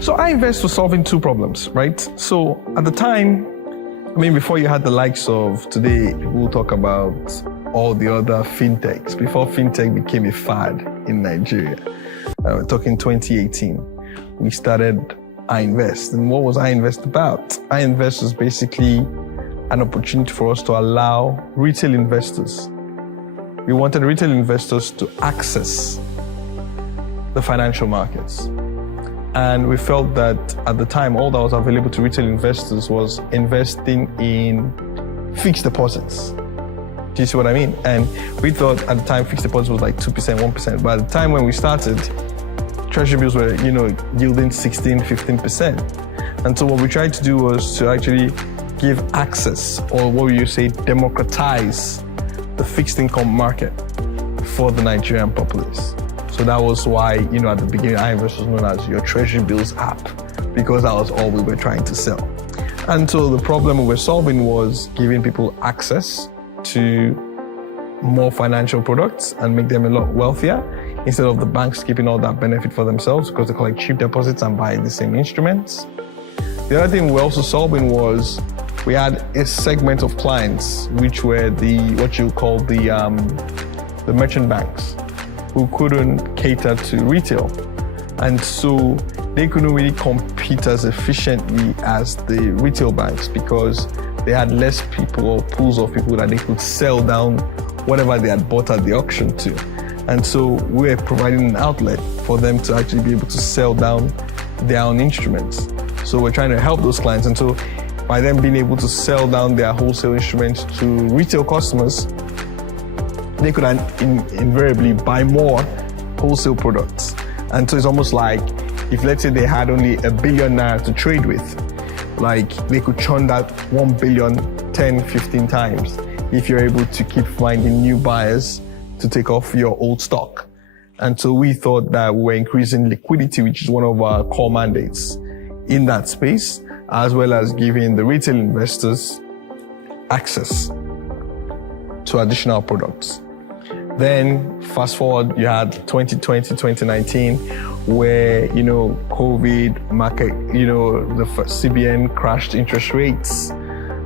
So iInvest was solving two problems, right? So at the time, before you had the likes of today, we'll talk about all the other fintechs. Before fintech became a fad in Nigeria, we're talking 2018, we started iInvest. And what was iInvest about? iInvest was basically an opportunity for us to allow retail investors. We wanted retail investors to access the financial markets. And we felt that at the time, all that was available to retail investors was investing in fixed deposits. Do you see what I mean? And we thought at the time fixed deposits was like 2%, 1%. But at the time when we started, treasury bills were, yielding 16, 15%. And so what we tried to do was to actually give access, or what you say, democratize the fixed income market for the Nigerian populace. So that was why, at the beginning, iInvest was known as your treasury bills app, because that was all we were trying to sell. And so the problem we were solving was giving people access to more financial products and make them a lot wealthier, instead of the banks keeping all that benefit for themselves because they collect cheap deposits and buy the same instruments. The other thing we were also solving was we had a segment of clients which were what you call the merchant banks, who couldn't cater to retail. And so they couldn't really compete as efficiently as the retail banks because they had less people or pools of people that they could sell down whatever they had bought at the auction to. And so we're providing an outlet for them to actually be able to sell down their own instruments. So we're trying to help those clients. And so by them being able to sell down their wholesale instruments to retail customers, they could invariably buy more wholesale products. And so it's almost like if, let's say, they had only ₦1 billion to trade with, like they could churn that 1 billion 10, 15 times if you're able to keep finding new buyers to take off your old stock. And so we thought that we're increasing liquidity, which is one of our core mandates in that space, as well as giving the retail investors access to additional products. Then fast forward, you had 2020, 2019, where, COVID market, the CBN crashed interest rates.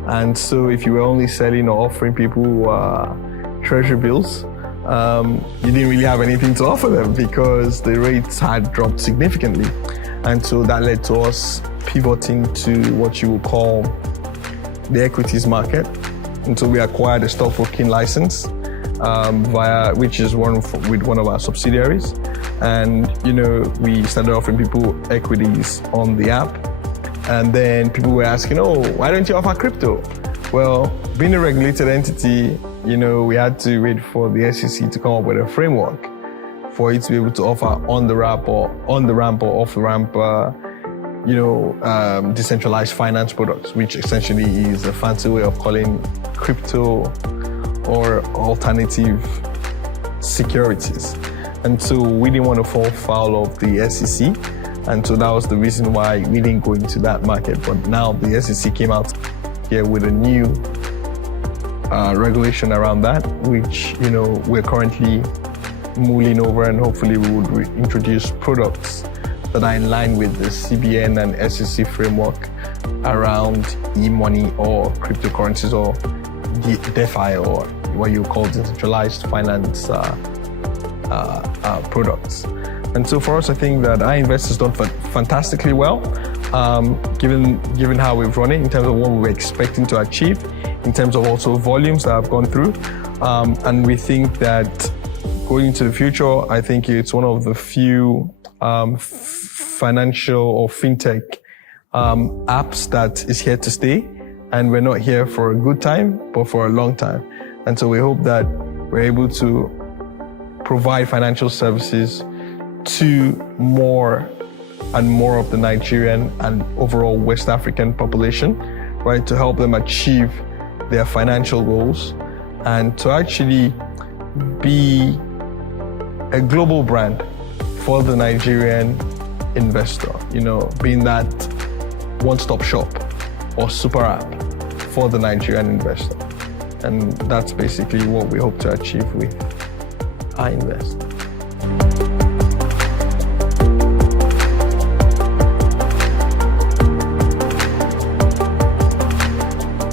And so if you were only selling or offering people treasury bills, you didn't really have anything to offer them because the rates had dropped significantly. And so that led to us pivoting to what you would call the equities market. And so we acquired a stockbroking license, which is with one of our subsidiaries. And, we started offering people equities on the app. And then people were asking, why don't you offer crypto? Well, being a regulated entity, we had to wait for the SEC to come up with a framework for it to be able to offer on the ramp or off the ramp, decentralized finance products, which essentially is a fancy way of calling crypto or alternative securities. And so we didn't want to fall foul of the SEC. And so that was the reason why we didn't go into that market. But now the SEC came out here with a new regulation around that, which, we're currently mulling over, and hopefully we would introduce products that are in line with the CBN and SEC framework around e-money or cryptocurrencies or DeFi, or what you call decentralized finance products. And so for us, I think that iInvest has done fantastically well, given how we've run it, in terms of what we were expecting to achieve, in terms of also volumes that have gone through. And we think that going into the future, I think it's one of the few financial or fintech apps that is here to stay. And we're not here for a good time, but for a long time. And so we hope that we're able to provide financial services to more and more of the Nigerian and overall West African population, right, to help them achieve their financial goals and to actually be a global brand for the Nigerian investor, being that one-stop shop or super app for the Nigerian investor. And that's basically what we hope to achieve with iInvest.